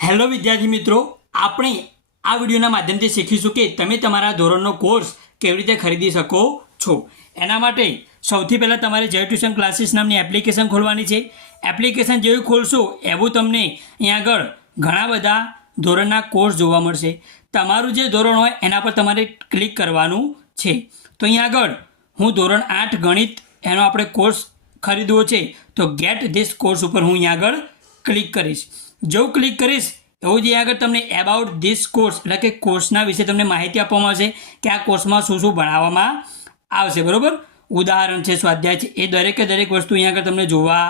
Hello વિદ્યાર્થી મિત્રો, આપણે આ વિડીયોના માધ્યમથી શીખીશું કે તમે તમારા ધોરણનો કોર્સ કેવી રીતે ખરીદી શકો છો। એના માટે સૌથી પહેલાં તમારે જય ટ્યુશન ક્લાસીસ નામની એપ્લિકેશન ખોલવાની છે। એપ્લિકેશન જેવી ખોલશો એવું તમને અહીંયા આગળ ઘણા બધા ધોરણના કોર્સ જોવા મળશે। તમારું જે ધોરણ હોય એના પર તમારે ક્લિક કરવાનું છે। તો અહીંયા આગળ હું ધોરણ 8 ગણિત એનો આપણે કોર્સ ખરીદવો છે, તો ગેટ ધીસ કોર્સ ઉપર હું અહીંયા આગળ ક્લિક કરીશ। જો ક્લિક કરીશ એવું જ આગળ તમને એબાઉટ ધીસ કોર્સ એટલે કે કોર્સના વિશે તમને માહિતી આપવામાં આવશે કે આ કોર્સમાં શું શું ભણાવવામાં આવશે, બરાબર। ઉદાહરણ છે, સ્વાધ્યાય છે, એ દરેકે દરેક વસ્તુ અહીંયા આગળ તમને જોવા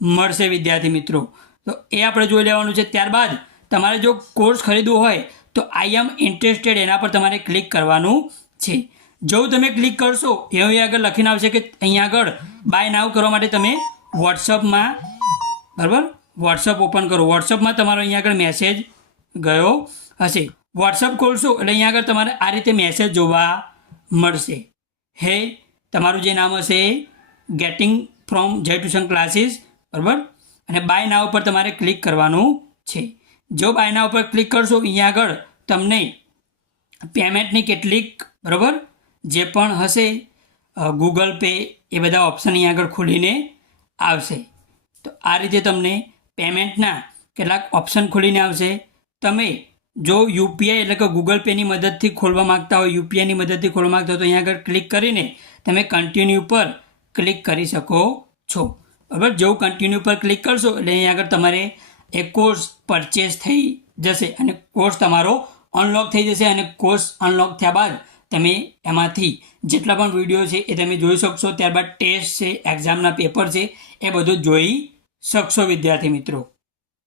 મળશે વિદ્યાર્થી મિત્રો। તો એ આપણે જોઈ લેવાનું છે। ત્યારબાદ તમારે જો કોર્સ ખરીદવો હોય તો આઈ એમ ઇન્ટરેસ્ટેડ એના પર તમારે ક્લિક કરવાનું છે। જો તમે ક્લિક કરશો એવું અહીં આગળ લખીને આવશે કે અહીંયા આગળ બાય નાવ કરવા માટે તમે વોટ્સઅપમાં, બરાબર, વોટ્સઅપ ઓપન કરો। વોટ્સઅપમાં તમારો અહીંયા આગળ મેસેજ ગયો હશે। વોટ્સઅપ ખોલશો એટલે અહીંયા આગળ તમારે આ રીતે મેસેજ જોવા મળશે। હે તમારું જે નામ હશે ગેટિંગ ફ્રોમ જય ટ્યુશન ક્લાસીસ, બરાબર, અને બાય નાવ ઉપર તમારે ક્લિક કરવાનું છે। જો બાય નાવ ઉપર ક્લિક કરશો અહીંયા આગળ તમને પેમેન્ટની કેટલીક, બરાબર, જે પણ હશે ગૂગલ પે એ બધા ઓપ્શન અહીંયા આગળ ખુલીને આવશે। તો આ રીતે તમને પેમેન્ટના કેટલાક ઓપ્શન ખોલીને આવશે। તમે જો યુપીઆઈ એટલે કે ગૂગલ પેની મદદથી ખોલવા માગતા હોય, યુપીઆઈની મદદથી ખોલવા માગતા હોય તો અહીંયા આગળ ક્લિક કરીને તમે કન્ટિન્યુ પર ક્લિક કરી શકો છો, બરાબર। જેવું કન્ટિન્યુ પર ક્લિક કરશો એટલે અહીંયા આગળ તમારે એ કોર્સ પરચેસ થઈ જશે અને કોર્સ તમારો અનલોક થઈ જશે। અને કોર્સ અનલોક થયા બાદ તમે એમાંથી જેટલા પણ વિડીયો છે એ તમે જોઈ શકશો। ત્યારબાદ ટેસ્ટ છે, એક્ઝામના પેપર છે, એ બધું જોઈ શકશો વિદ્યાર્થી મિત્રો।